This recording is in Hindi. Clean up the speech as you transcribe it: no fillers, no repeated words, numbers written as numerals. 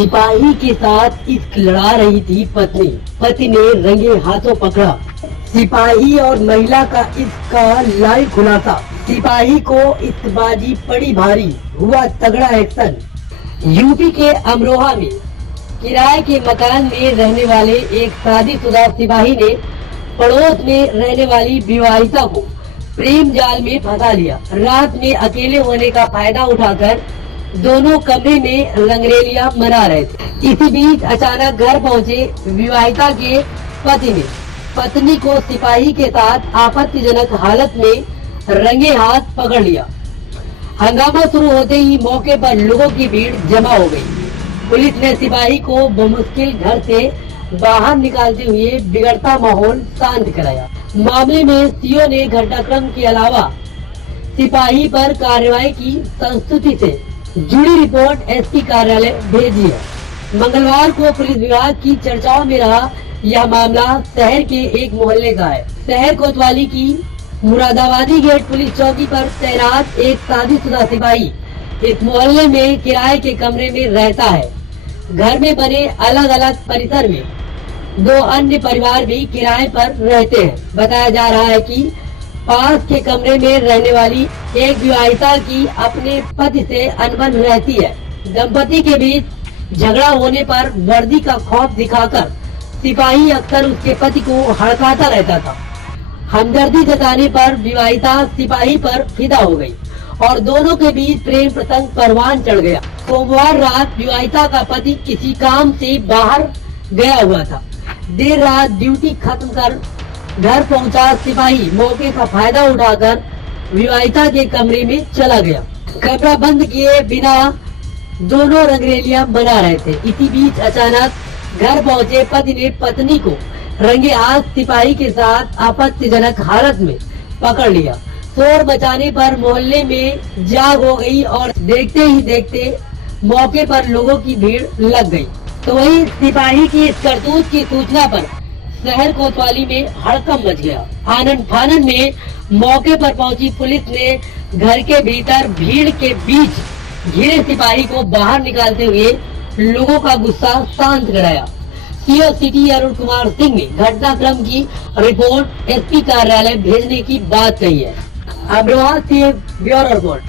सिपाही के साथ इश्क लड़ा रही थी पत्नी, पति ने रंगे हाथों पकड़ा। सिपाही और महिला का इश्क का लाइव खुलासा। सिपाही को इश्कबाजी पड़ी भारी, हुआ तगड़ा एक्शन। यूपी के अमरोहा में किराए के मकान में रहने वाले एक शादीशुदा सिपाही ने पड़ोस में रहने वाली विवाहिता को प्रेम जाल में फंसा लिया। रात में अकेले होने का फायदा उठाकर दोनों कमरे में रंगरेलियां मना रहे थे। इसी बीच अचानक घर पहुंचे विवाहिता के पति ने पत्नी को सिपाही के साथ आपत्तिजनक हालत में रंगे हाथ पकड़ लिया। हंगामा शुरू होते ही मौके पर लोगों की भीड़ जमा हो गई। पुलिस ने सिपाही को बमुश्किल घर से बाहर निकालते हुए बिगड़ता माहौल शांत कराया। मामले में सीओ ने घटनाक्रम के अलावा सिपाही पर कार्रवाई की संस्तुति से जुड़ी रिपोर्ट एसपी कार्यालय भेजी है। मंगलवार को पुलिस विभाग की चर्चाओं में रहा यह मामला शहर के एक मोहल्ले का है। शहर कोतवाली की मुरादाबादी गेट पुलिस चौकी पर तैनात एक शादीशुदा सिपाही इस मोहल्ले में किराए के कमरे में रहता है। घर में बने अलग अलग परिसर में दो अन्य परिवार भी किराए पर रहते हैं। बताया जा रहा है कि पास के कमरे में रहने वाली एक विवाहिता की अपने पति से अनबन रहती है। दंपति के बीच झगड़ा होने पर वर्दी का खौफ दिखाकर सिपाही अक्सर उसके पति को हड़काता रहता था। हमदर्दी जताने पर विवाहिता सिपाही पर फिदा हो गई और दोनों के बीच प्रेम प्रसंग परवान चढ़ गया। सोमवार रात विवाहिता का पति किसी काम से बाहर गया हुआ था। देर रात ड्यूटी खत्म कर घर पहुंचा सिपाही मौके का फायदा उठाकर विवाहिता के कमरे में चला गया। कमरा बंद किए बिना दोनों रंगरेलियां मना रहे थे। इसी बीच अचानक घर पहुंचे पति ने पत्नी को रंगे हाथ सिपाही के साथ आपत्तिजनक हालत में पकड़ लिया। शोर मचाने पर मोहल्ले में जाग हो गई और देखते ही देखते मौके पर लोगों की भीड़ लग गई। तो वही सिपाही की इस करतूत की सूचना पर शहर कोतवाली में हड़कंप मच गया। आनन फानन में मौके पर पहुंची पुलिस ने घर के भीतर भीड़ के बीच घिरे सिपाही को बाहर निकालते हुए लोगों का गुस्सा शांत कराया। सीओ सिटी अरुण कुमार सिंह ने घटनाक्रम की रिपोर्ट एसपी कार्यालय भेजने की बात कही है। अमरोहा से ब्यूरो रिपोर्ट।